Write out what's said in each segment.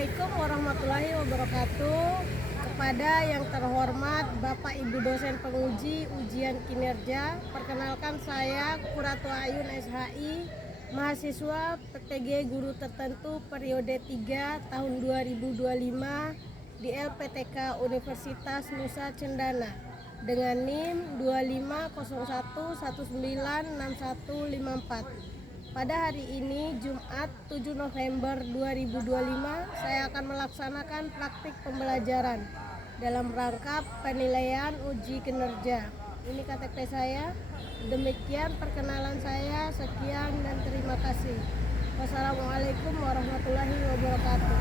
Assalamualaikum warahmatullahi wabarakatuh. Kepada yang terhormat Bapak Ibu dosen penguji ujian kinerja, perkenalkan saya Qurratu Ayun SHI, mahasiswa PTG Guru Tertentu periode 3 tahun 2025 di LPTK Universitas Nusa Cendana dengan NIM 2501196154. Pada hari ini, Jumat 7 November 2025, saya akan melaksanakan praktik pembelajaran dalam rangka penilaian uji kinerja. Ini KTP saya. Demikian perkenalan saya. Sekian dan terima kasih. Wassalamualaikum warahmatullahi wabarakatuh.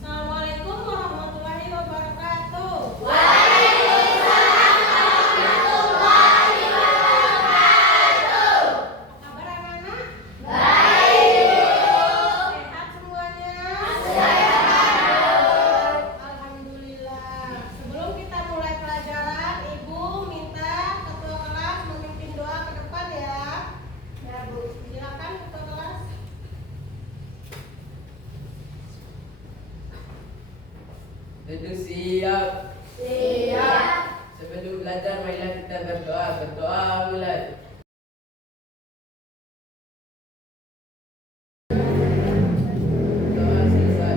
Assalamualaikum warahmatullahi wabarakatuh. Duduk siap. Siap. Sebelum belajar, marilah kita berdoa. Berdoa mulai. Doa selesai.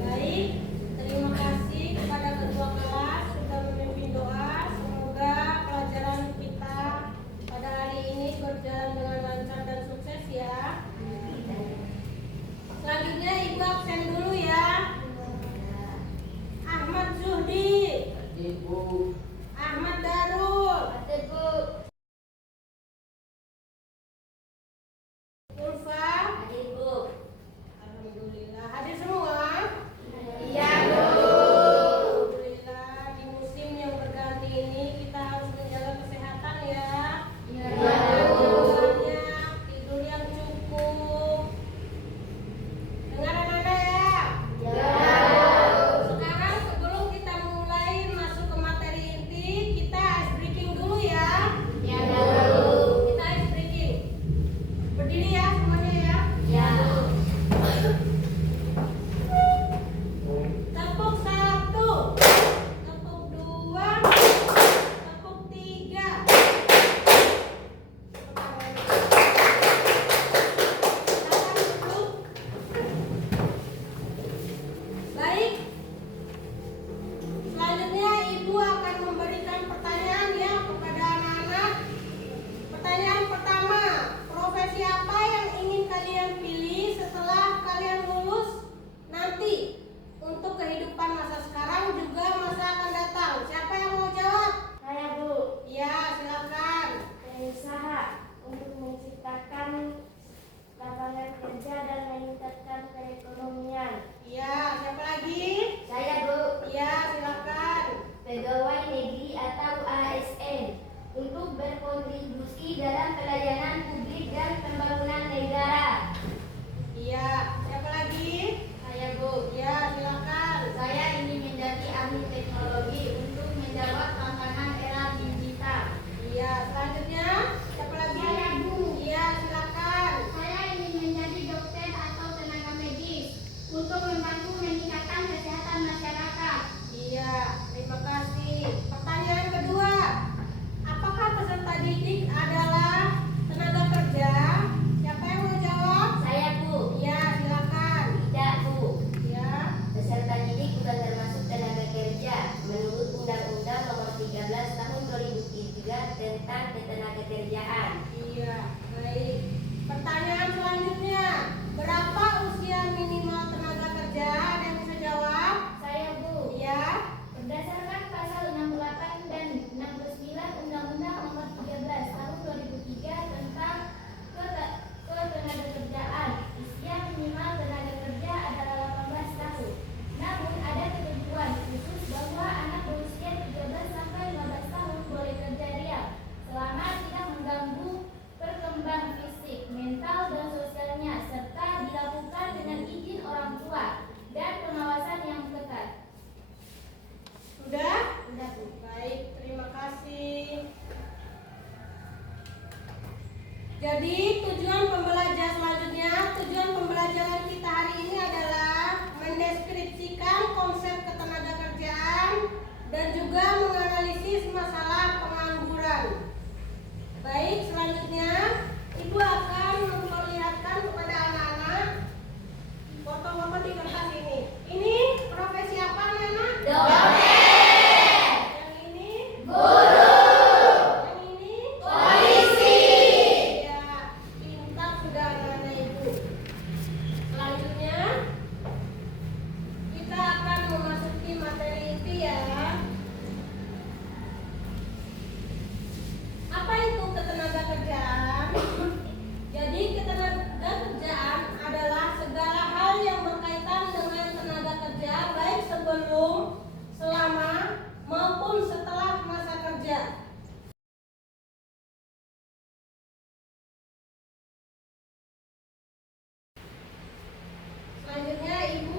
Baik, terima kasih kepada ketua kelas sudah memimpin doa. Semoga pelajaran kita pada hari ini berjalan dengan lancar dan sukses ya. Selanjutnya Ibu absen dulu ya.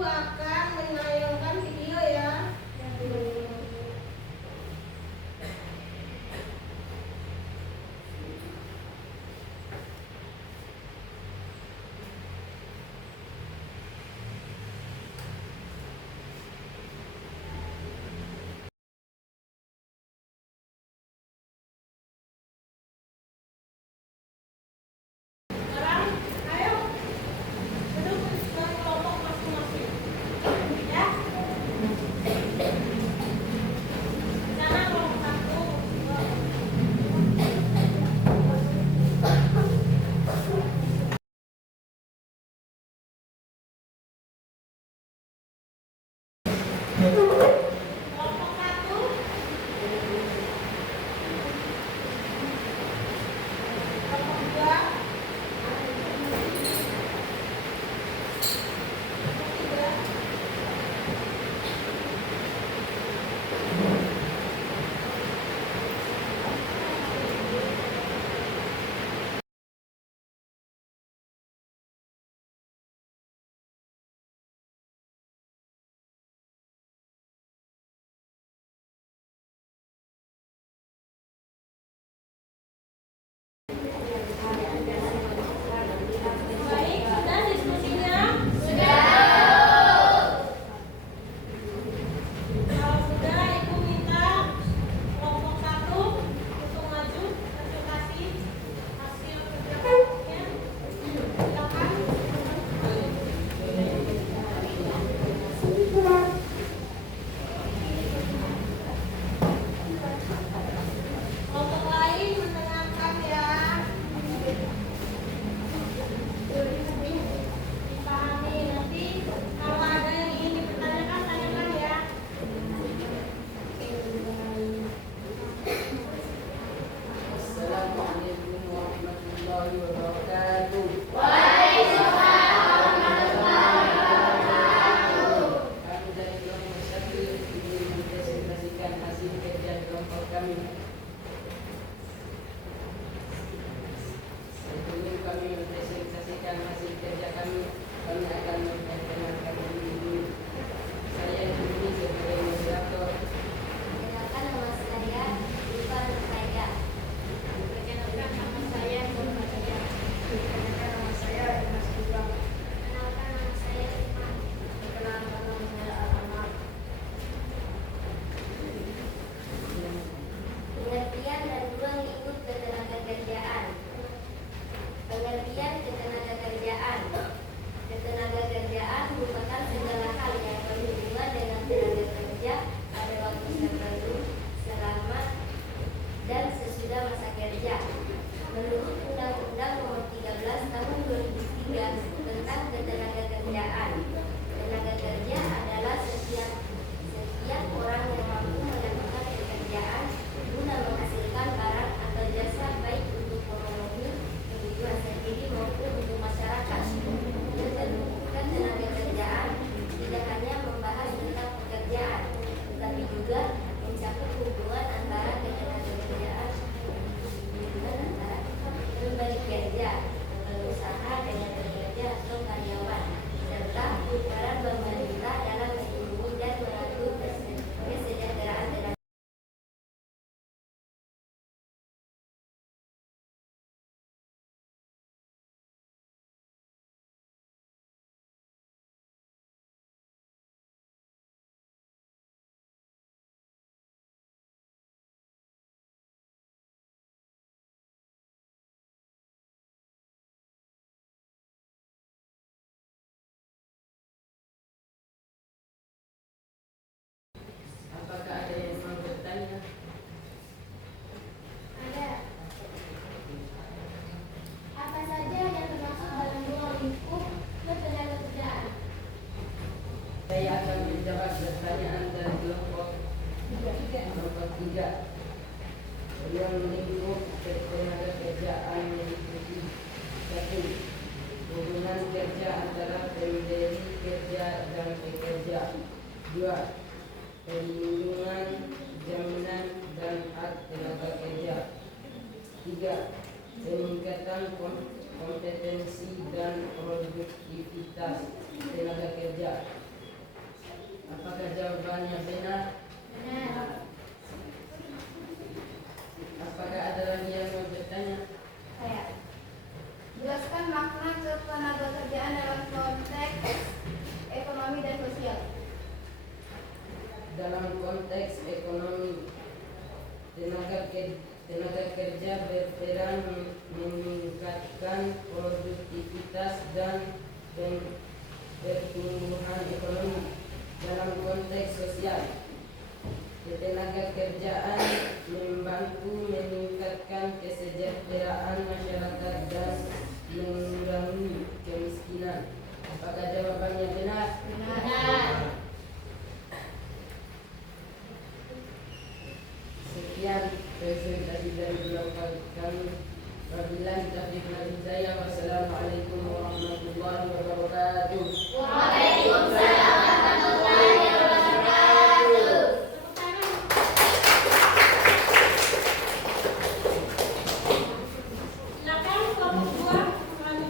akan menayangkan video ya. Sekarang, ayo duduk ke kelompok masing-masing. Ya. Sana kelompok satu. Kelompok satu. Kelompok dua. Tiga. Baik, sudah diskusinya? Kalau sudah, Ibu minta kelompok satu untuk maju presentasi hasil kerja kelompoknya. Silakan. Kelompok lain mendengarkan ya. Dipahami, nanti kalau ada yang ingin dipertanyakan, tanyakan ya. Assalamualaikum warahmatullahi wabarakatuh. Kami dari kelompok satu ingin mempresentasikan hasil kerja kelompok kami. Sebelum kami mempresentasikan hasil kerja kami akan memperkenalkan diri dulu. Saya di sini sebagai moderator. Perkenalkan nama saya Iva Nurhaya. Perkenalkan nama saya Nurhaya. Perkenalkan nama saya Mas Iqbal. Perkenalkan nama saya Iman. Perkenalkan nama saya Al-Amar. Pengertian dan ruang lingkup ketenagakerjaan. Pengertian ketenagakerjaan. Ketenagakerjaan merupakan segala hal yang berhubungan dengan tenaga kerja pada waktu sebelum, selama, dan sesudah masa kerja. Menurut Undang-Undang Nomor 13 Tahun 2003 tentang Ketenagakerjaan, tenaga kerja adalah setiap orang yang mampu melakukan pekerjaan guna menghasilkan barang atau jasa baik untuk memenuhi kebutuhan sendiri maupun untuk masyarakat. Ketenagakerjaan tidak hanya membahas tentang pekerjaan, tetapi juga mencakup hubungan antara ketenagakerjaan antara pemberi kerja, pengusaha dengan pekerja atau karyawan, serta peran pemerintah dalam melindungi dan mengatur kesejahteraan tenaga. Apakah ada yang mau bertanya? Ada. Apa saja yang termasuk dalam ruang lingkup ketenagakerjaan? Saya akan menjawab pertanyaan dari kelompok tiga. Ruang lingkup ketenagakerjaan meliputi: 1. Hubungan kerja antara pemberi kerja dan pekerja. 2. Perlindungan, jaminan, dan hak tenaga kerja. 3. Peningkatan kompetensi dan produktivitas tenaga kerja. konteks ekonomi. Tenaga kerja berperan meningkatkan produktivitas dan pertumbuhan ekonomi. Dalam konteks sosial, ketenaga kerjaan membantu meningkatkan kesejahteraan masyarakat dan mengurangi kemiskinan. Apakah jawabannya benar? Benar. Sekian presentasi dari kami. Wabillahi taufiq wal hidayah. Wassalamualaikum warahmatullahi wabarakatuh. Waalaikumsalam warahmatullahi wabarakatuh. Silakan kelompok 2 mengambil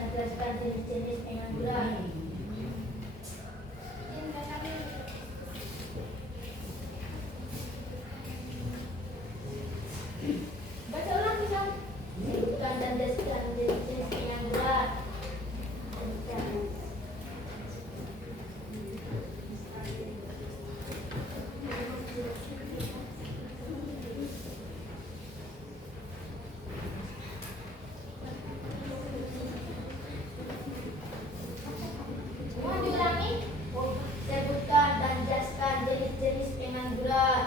dan jelaskan jenis-jenis pengangguran. Baca ulang bisa. Sebutkan dan jelaskan jenis-jenis pengangguran. Semua diulangi. Sebutkan dan jelaskan jenis-jenis pengangguran.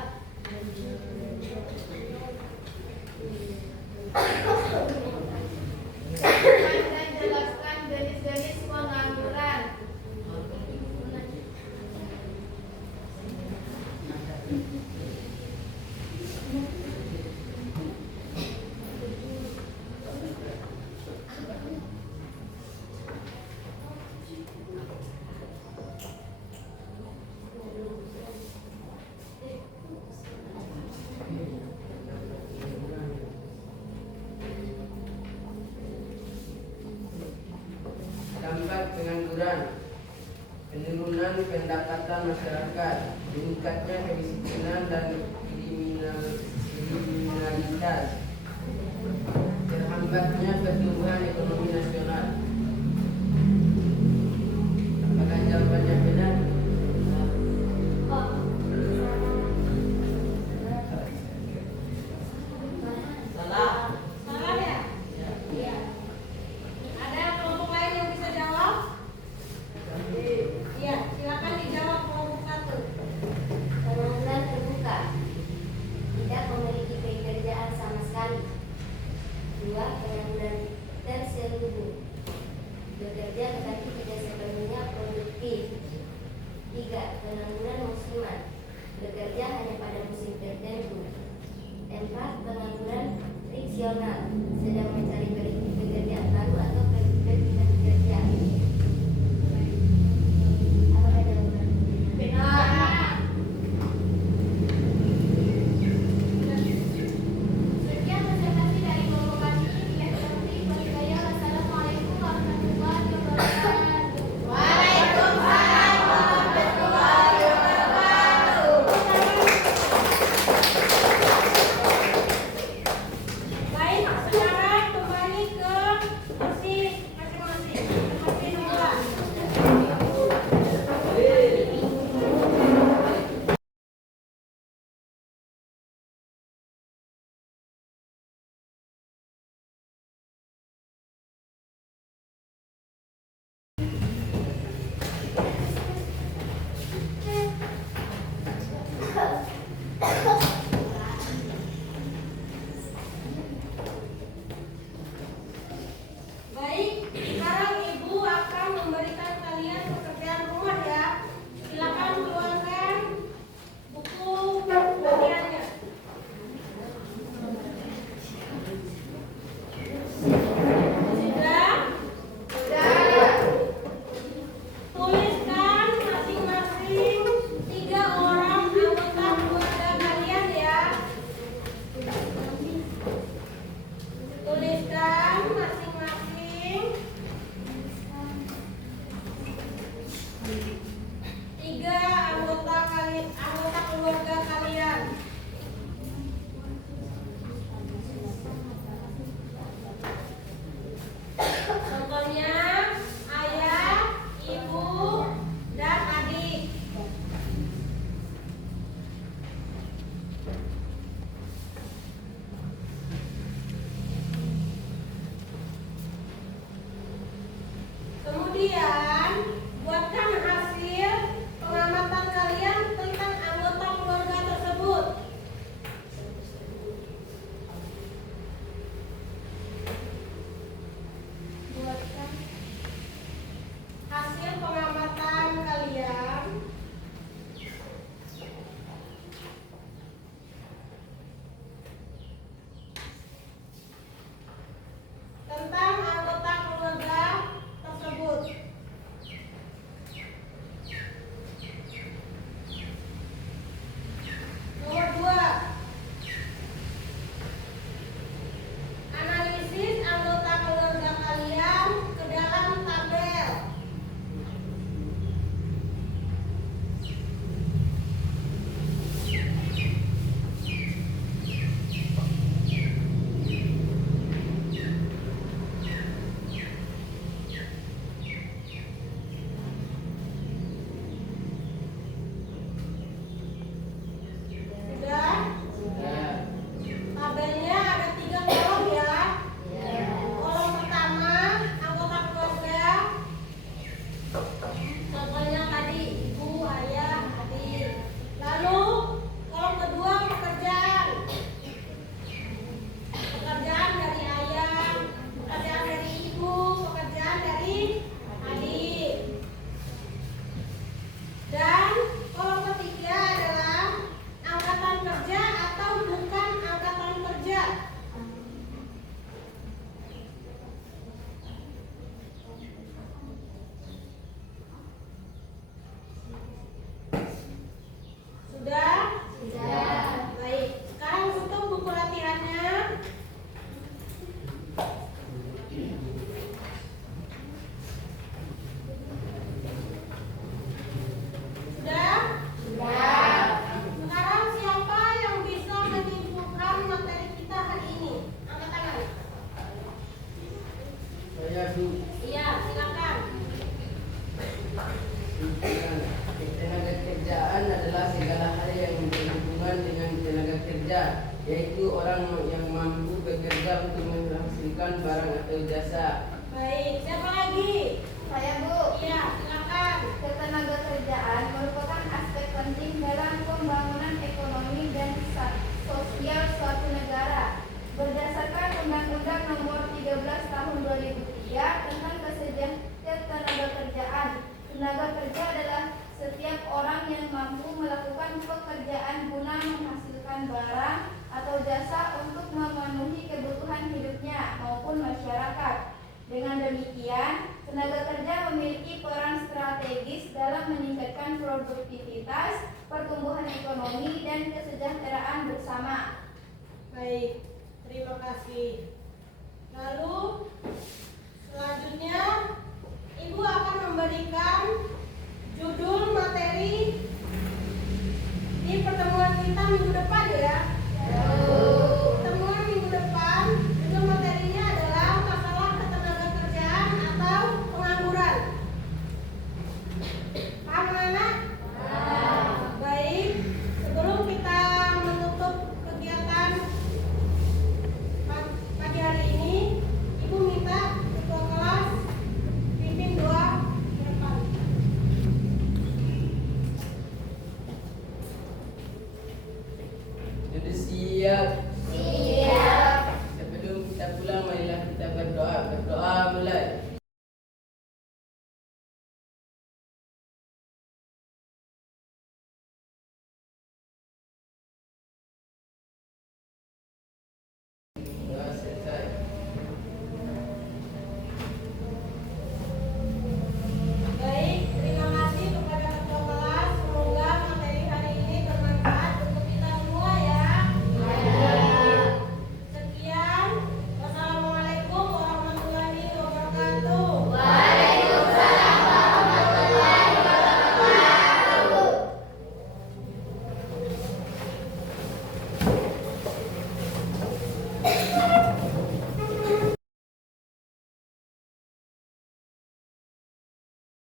Sebutkan dan jelaskan jenis-jenis pengangguran. Dampak pengangguran: penurunan pendapatan masyarakat, meningkatnya kemiskinan dan kriminalitas, terhambatnya pertumbuhan ekonomi nasional. Apakah jawabannya benar? Salah ya? Iya. Ada kelompok lain yang bisa jawab? Iya, silakan dijawab kelompok 1. Pengangguran terbuka, tidak memiliki pekerjaan sama sekali. 2. Pengangguran terselubung, bekerja tetapi tidak sepenuhnya produktif. 3. Pengangguran musiman, bekerja hanya pada musim tertentu. 4. Pengangguran friksional, sedang mencari pekerjaan baru atau berpindah kerja. Apakah jawaban? Benar. Sekian presentasi dari kelompok kami. Bila seperti saya, wassalamualaikum warahmatullahi wabarakatuh. Waalaikumsalam warahmatullahi wabarakatuh. Baik, sekarang kembali ke masing-masing. Masih nomor. Baik, sekarang Ibu akan memberikan kalian pekerjaan rumah ya. Silakan keluarkan buku bagiannya. Sudah? Tuliskan masing-masing 3 orang anggota keluarga kalian ya. Tuliskan masing-masing 3 anggota keluarga kalian. Contohnya ayah, ibu, dan adik. Kemudian buatkan hasil pengamatan kalian tentang anggota keluarga tersebut. Buatkan hasil pengamatan kalian tentang anggota keluarga tersebut. orang yang mampu bekerja untuk menghasilkan barang atau jasa. Baik, siapa lagi? Saya Bu. Iya, silakan. Ketenaga kerjaan merupakan aspek penting dalam pembangunan ekonomi dan sosial suatu negara. Berdasarkan Undang-Undang Nomor 13 Tahun 2003 tentang Ketenaga Kerjaan, tenaga kerja adalah setiap orang yang mampu melakukan pekerjaan guna menghasilkan barang atau jasa untuk memenuhi kebutuhan hidupnya maupun masyarakat. Dengan demikian, tenaga kerja memiliki peran strategis dalam meningkatkan produktivitas, pertumbuhan ekonomi, dan kesejahteraan bersama. Baik, terima kasih. Lalu selanjutnya